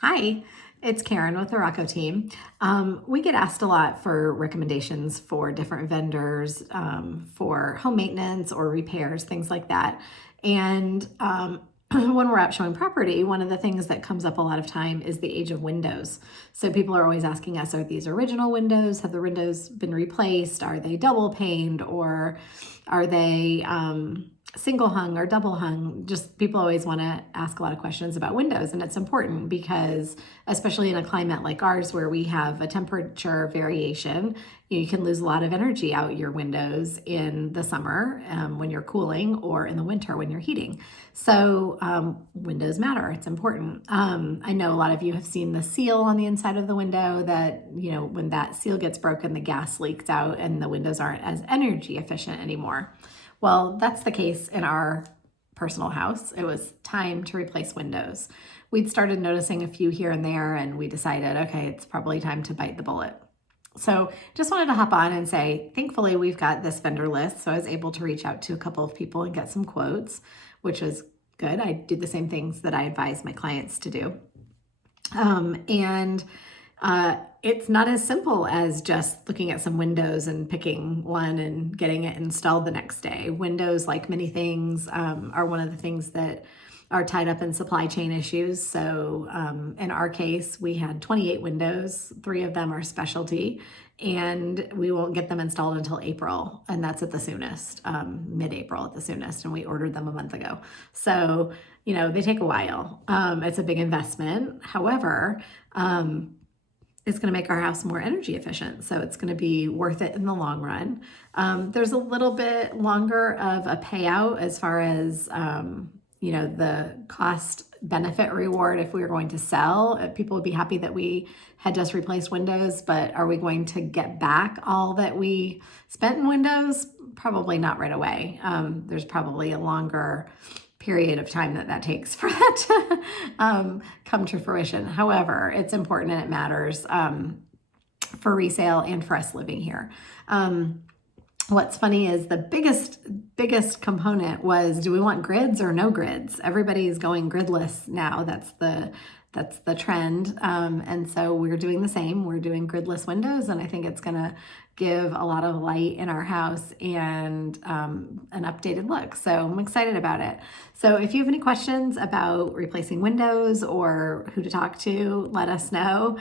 Hi, it's Karen with the Rocco team. We get asked a lot for recommendations for different vendors for home maintenance or repairs, things like that. And when we're out showing property, one of the things that comes up a lot of time is the age of windows. So people are always asking us, are these original windows? Have the windows been replaced? Are they double paned, or are they single hung or double hung? Just people always want to ask a lot of questions about windows, and it's important because especially in a climate like ours where we have a temperature variation, you can lose a lot of energy out your windows in the summer when you're cooling, or in the winter when you're heating. So windows matter. It's important. I know a lot of you have seen the seal on the inside of the window that, when that seal gets broken, the gas leaks out and the windows aren't as energy efficient anymore. Well, that's the case in our personal house. It was time to replace windows. We'd started noticing a few here and there, and we decided, okay, it's probably time to bite the bullet. So just wanted to hop on and say, thankfully, we've got this vendor list. So I was able to reach out to a couple of people and get some quotes, which was good. I do the same things that I advise my clients to do. It's not as simple as just looking at some windows and picking one and getting it installed the next day. Windows, like many things, are one of the things that are tied up in supply chain issues. So in our case, we had 28 windows, 3 of them are specialty, and we won't get them installed until April, and that's at the soonest, mid-April at the soonest, and we ordered them a month ago. So, they take a while. It's a big investment. However, it's going to make our house more energy efficient. So it's going to be worth it in the long run. There's a little bit longer of a payout as far as, the cost benefit reward. If we were going to sell, people would be happy that we had just replaced windows, but are we going to get back all that we spent in windows? Probably not right away. There's probably a longer period of time that takes for that to come to fruition. However, it's important and it matters for resale and for us living here. What's funny is the biggest component was, do we want grids or no grids? Everybody's going gridless now. That's the trend. And so we're doing the same. We're doing gridless windows, and I think it's going to give a lot of light in our house and an updated look. So I'm excited about it. So if you have any questions about replacing windows or who to talk to, let us know.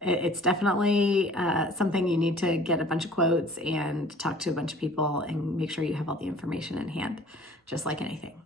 It's definitely something you need to get a bunch of quotes and talk to a bunch of people and make sure you have all the information in hand, just like anything.